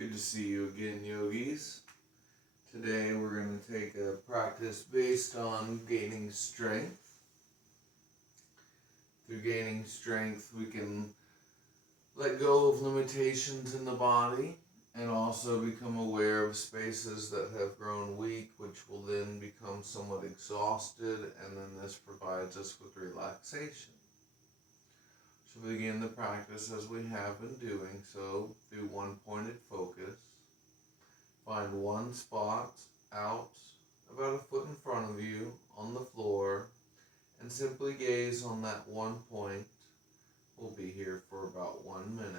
Good to see you again, yogis. Today we're going to take a practice based on gaining strength. Through gaining strength, we can let go of limitations in the body and also become aware of spaces that have grown weak, which will then become somewhat exhausted, and then this provides us with relaxation. So begin the practice as we have been doing so through one-pointed focus. Find one spot out about a foot in front of you on the floor and simply gaze on that one point. We'll be here for about 1 minute.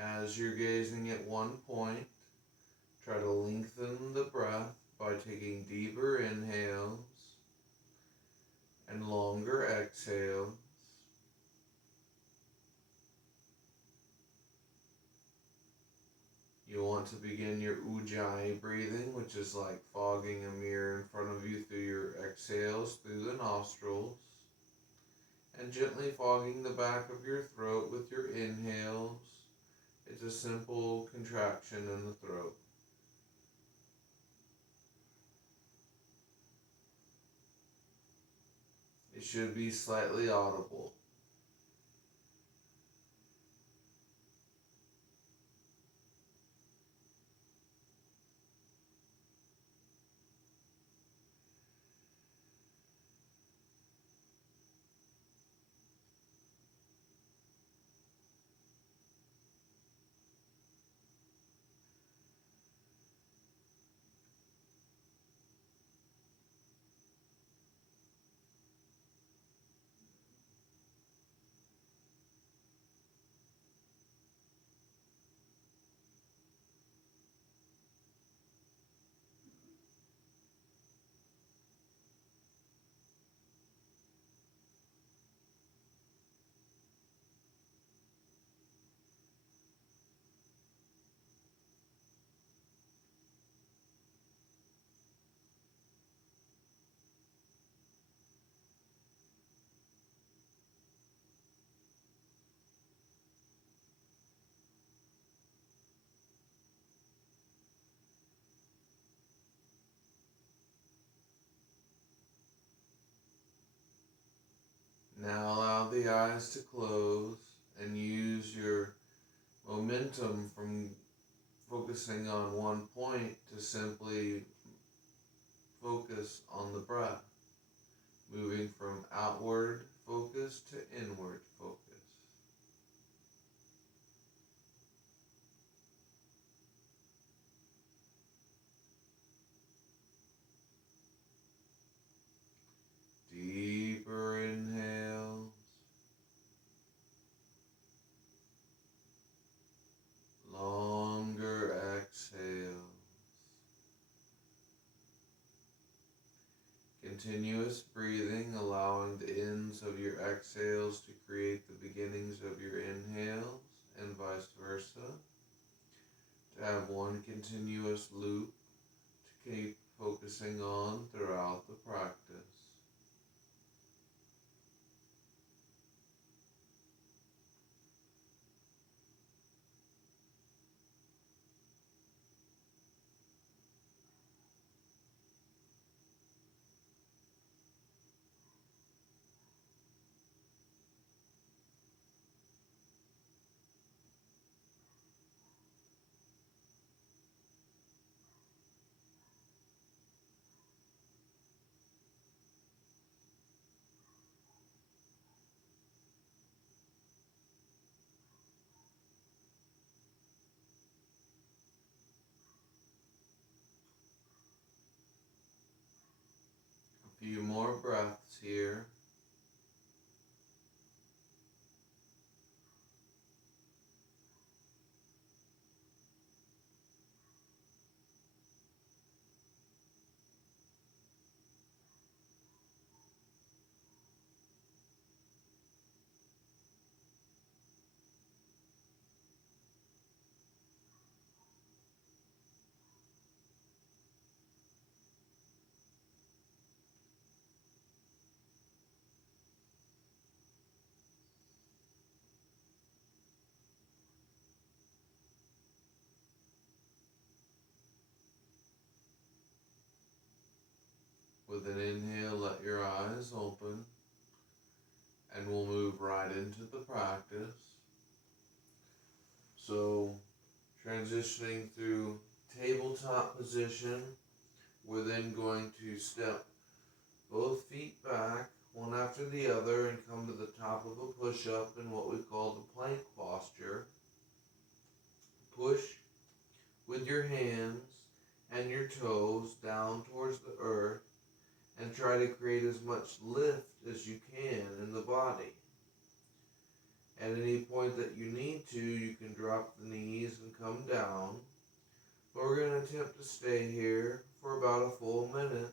As you're gazing at one point, try to lengthen the breath by taking deeper inhales and longer exhales. You want to begin your Ujjayi breathing, which is like fogging a mirror in front of you through your exhales through the nostrils, and gently fogging the back of your throat with your inhales. It's a simple contraction in the throat. It should be slightly audible. Now allow the eyes to close and use your momentum from focusing on one point to simply focus on the breath, moving from outward focus to inward focus. Deeper inhales, longer exhales. Continuous breathing, allowing the ends of your exhales to create the beginnings of your inhales and vice versa. To have one continuous loop to keep focusing on throughout the practice. With an inhale, let your eyes open, and we'll move right into the practice. So, transitioning through tabletop position, we're then going to step both feet back, one after the other, and come to the top of a push-up in what we call the plank posture. Push with your hands and your toes down towards the earth and try to create as much lift as you can in the body. At any point that you need to, you can drop the knees and come down, but we're going to attempt to stay here for about a full minute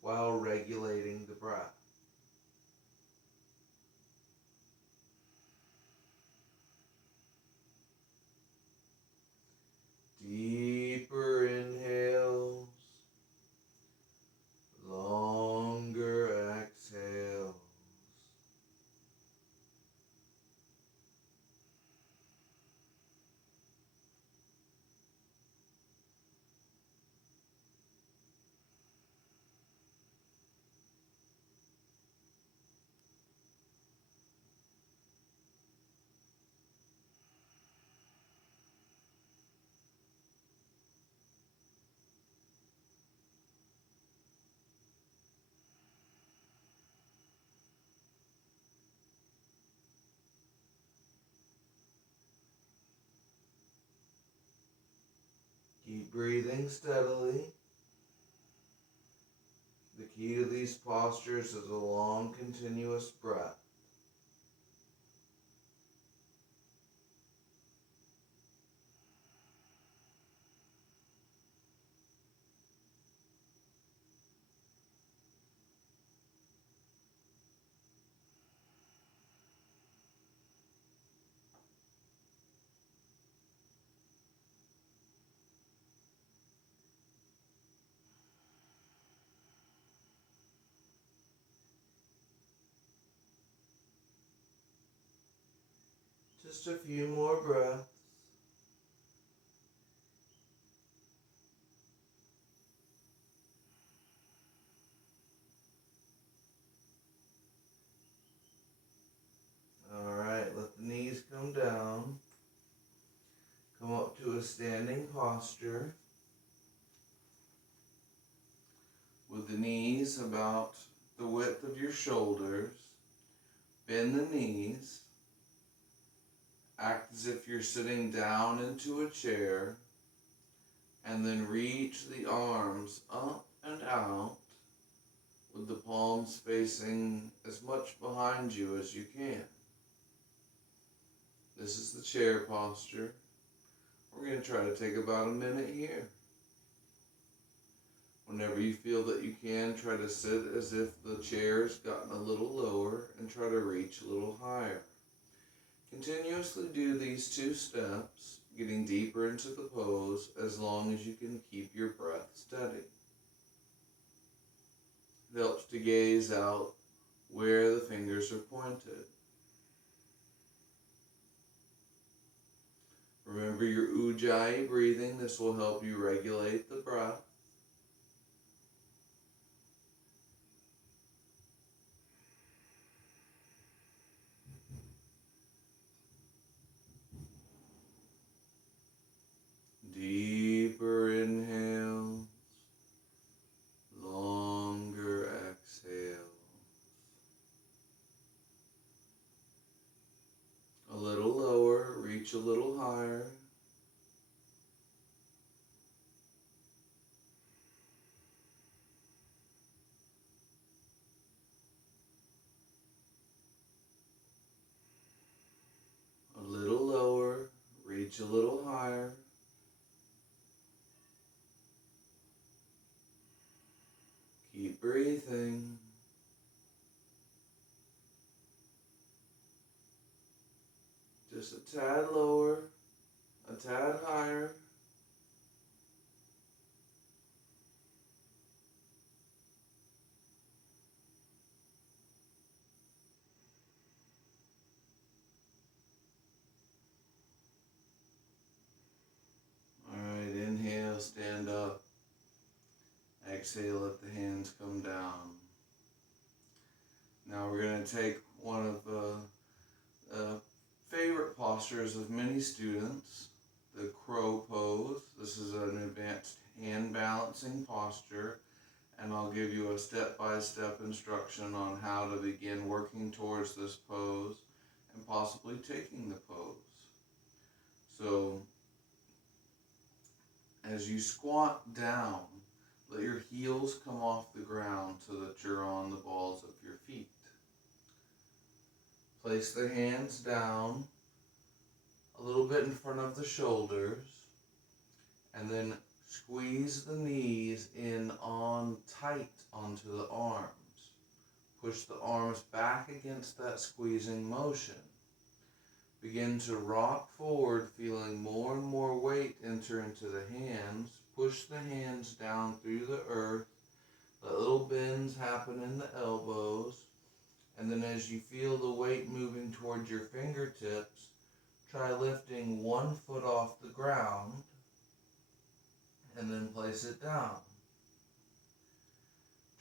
while regulating the breath. Deeper inhales, longer exhales. Keep breathing steadily. The key to these postures is a long, continuous breath. Just a few more breaths. Alright, let the knees come down. Come up to a standing posture with the knees about the width of your shoulders. Bend the knees. Act as if you're sitting down into a chair, and then reach the arms up and out with the palms facing as much behind you as you can. This is the chair posture. We're going to try to take about a minute here. Whenever you feel that you can, try to sit as if the chair's gotten a little lower and try to reach a little higher. Continuously do these 2 steps, getting deeper into the pose as long as you can keep your breath steady. It helps to gaze out where the fingers are pointed. Remember your Ujjayi breathing. This will help you regulate the breath. Deeper inhales, longer exhales. A little lower, reach a little higher. A little lower, reach a little higher. Keep breathing. Just a tad lower, a tad higher. Alright, inhale, stand up. exhale, let the hands come down. Now we're going to take one of the favorite postures of many students, the crow pose. This is an advanced hand balancing posture, and I'll give you a step-by-step instruction on how to begin working towards this pose and possibly taking the pose. So, as you squat down, let your heels come off the ground so that you're on the balls of your feet. Place the hands down a little bit in front of the shoulders, and then squeeze the knees in tight onto the arms. Push the arms back against that squeezing motion. Begin to rock forward, feeling more and more weight enter into the hands. Push the hands down through the earth. Let little bends happen in the elbows. And then as you feel the weight moving towards your fingertips, try lifting one foot off the ground and then place it down.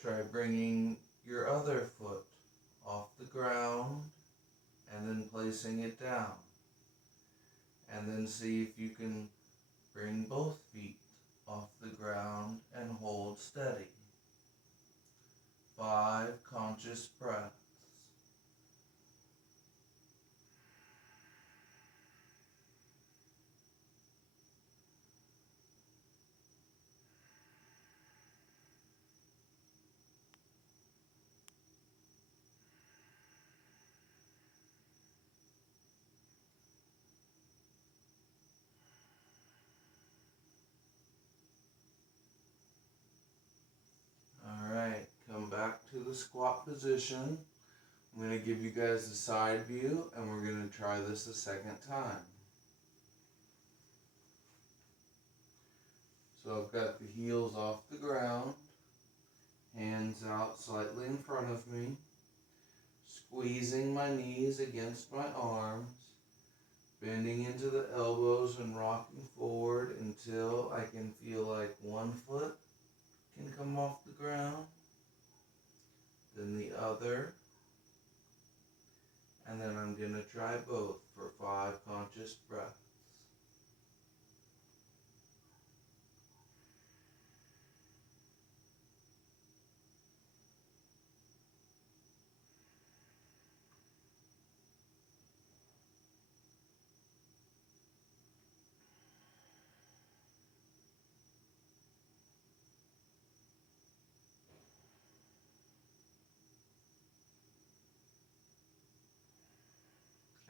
Try bringing your other foot off the ground and then placing it down. And then see if you can bring both feet off the ground and hold steady. 5 conscious breaths. Alright, come back to the squat position. I'm going to give you guys a side view, and we're going to try this a second time. So I've got the heels off the ground, hands out slightly in front of me, squeezing my knees against my arms, bending into the elbows and rocking forward until I can feel like one foot can come off the ground, then the other, and then I'm going to try both for 5 conscious breaths.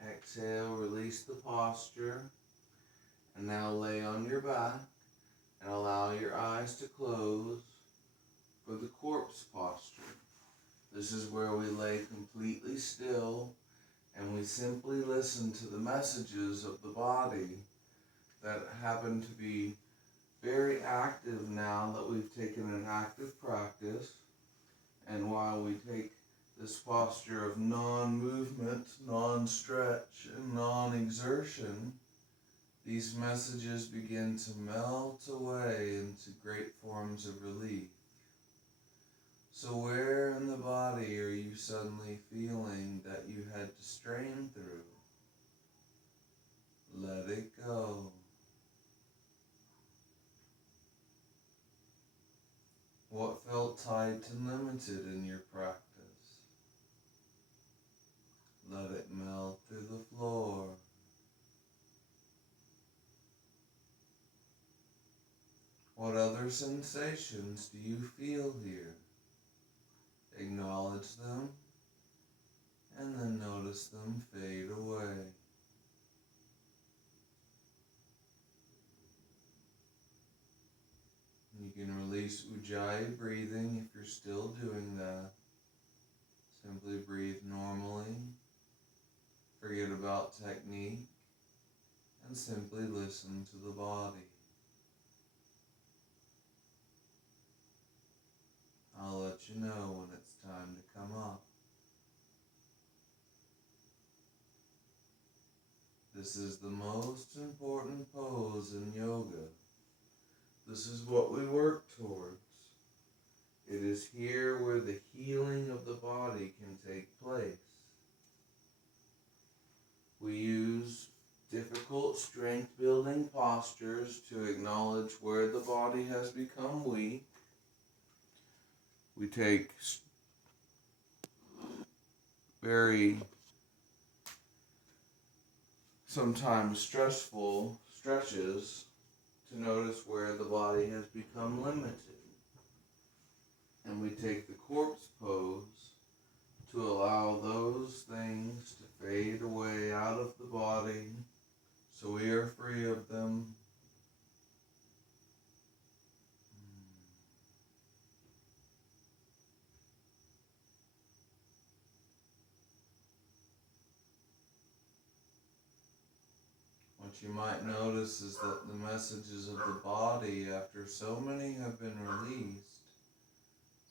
Exhale, release the posture, and now lay on your back and allow your eyes to close for the corpse posture. This is where we lay completely still and we simply listen to the messages of the body that happen to be very active now that we've taken an active practice. And while we take this posture of non-movement, non-stretch, and non-exertion, these messages begin to melt away into great forms of relief. So where in the body are you suddenly feeling that you had to strain through? Let it go. What felt tight and limited in your practice? Let it melt through the floor. What other sensations do you feel here? Acknowledge them, and then notice them fade away. You can release Ujjayi breathing if you're still doing that. Simply breathe normally, forget about technique, and simply listen to the body. I'll let you know when it's time to come up. This is the most important pose in yoga. This is what we work towards. It is here where the healing of the body can take place. We use difficult strength-building postures to acknowledge where the body has become weak. We take very sometimes stressful stretches to notice where the body has become limited. And we take the corpse pose to allow those things to fade away out of the body so we are free of them. What you might notice is that the messages of the body, after so many have been released,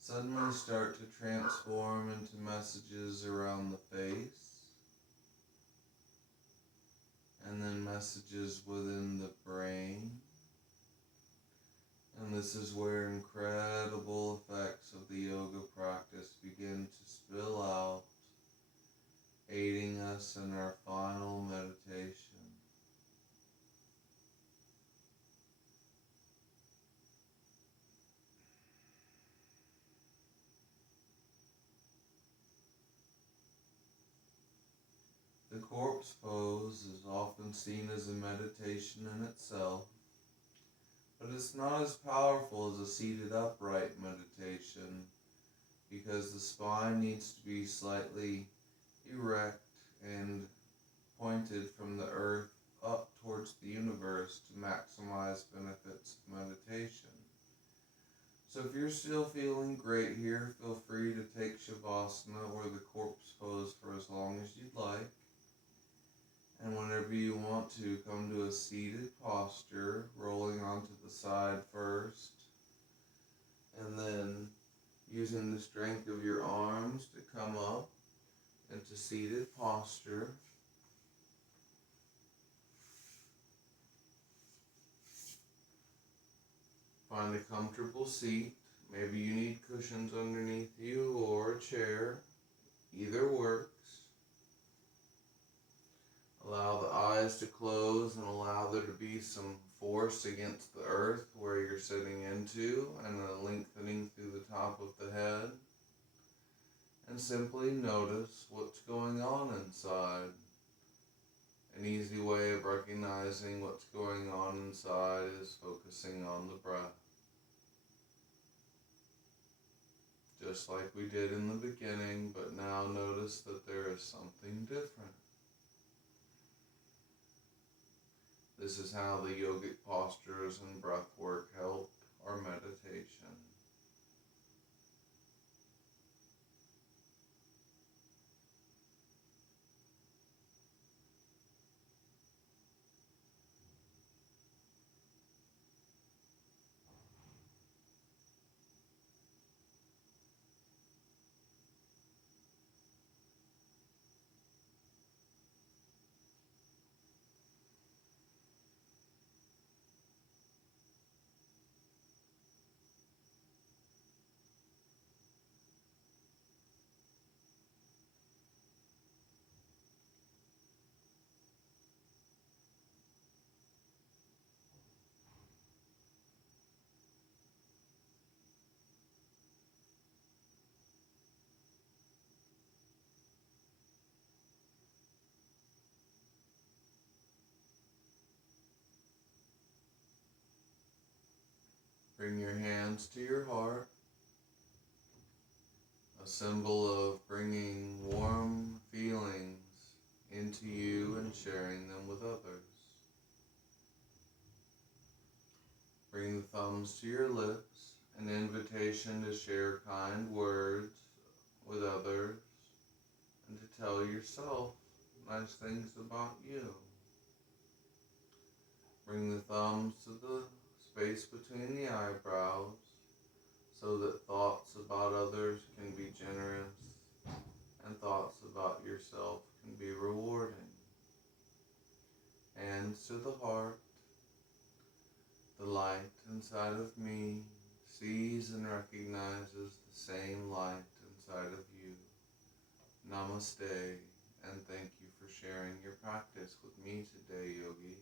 suddenly start to transform into messages around the face, and then messages within the brain. And this is where incredible effects of the yoga practice begin to spill out, aiding us in our final meditation. The corpse pose is often seen as a meditation in itself, but it's not as powerful as a seated upright meditation because the spine needs to be slightly erect and pointed from the earth up towards the universe to maximize benefits of meditation. So if you're still feeling great here, feel free to take Shavasana or the corpse pose for as long as you'd like. And whenever you want to, come to a seated posture, rolling onto the side first, and then using the strength of your arms to come up into seated posture. Find a comfortable seat. Maybe you need cushions underneath you or a chair. Either works. Allow the eyes to close and allow there to be some force against the earth where you're sitting into and a lengthening through the top of the head. And simply notice what's going on inside. An easy way of recognizing what's going on inside is focusing on the breath. Just like we did in the beginning, but now notice that there is something different. This is how the yogic postures and breath work help our meditation. Bring your hands to your heart, a symbol of bringing warm feelings into you and sharing them with others. Bring the thumbs to your lips, an invitation to share kind words with others and to tell yourself nice things about you. Bring the thumbs to the space between the eyebrows so that thoughts about others can be generous and thoughts about yourself can be rewarding. Hands to the heart, the light inside of me sees and recognizes the same light inside of you. Namaste, and thank you for sharing your practice with me today, Yogi.